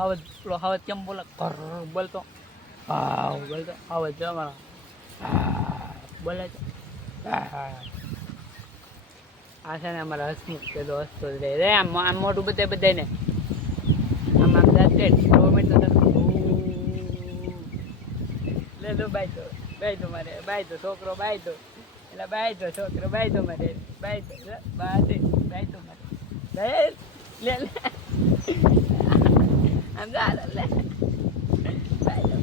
આવજ પેલો આવજ કેમ બોલે બોલતો હા બોલતો આવજ જો અમારો બોલે છે આ છે ને અમારા હસમુખ છે તો હસતો જ રહે આમ મોટું બધાને આમ આમ જાતે 2 મિનિટ લે લો બાય તો મારે બાય તો છોકરો બાય તો એટલે બાય તો છોકરો બાય તો મારે બાય તો મારે લે આમ જા લે બાય તો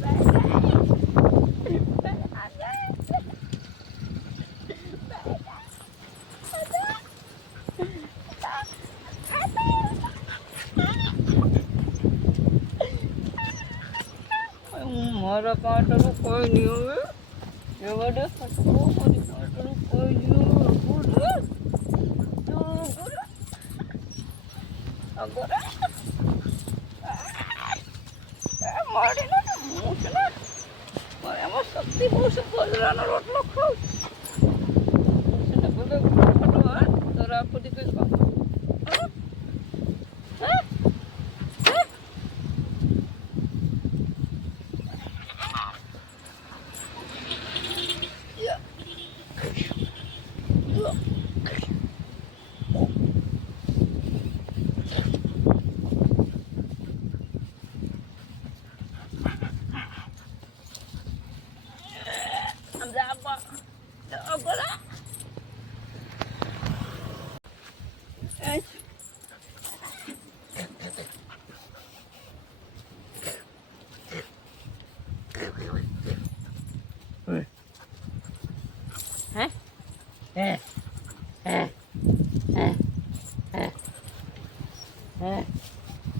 મારા કાંટાનું કોઈ નહીં હવે એવા કાંટાનું કોઈ નહીં એમાં શક્તિ બહુ છે ગજરાનો રોટલો ખાવ તો રાખો દીકરી કામ હે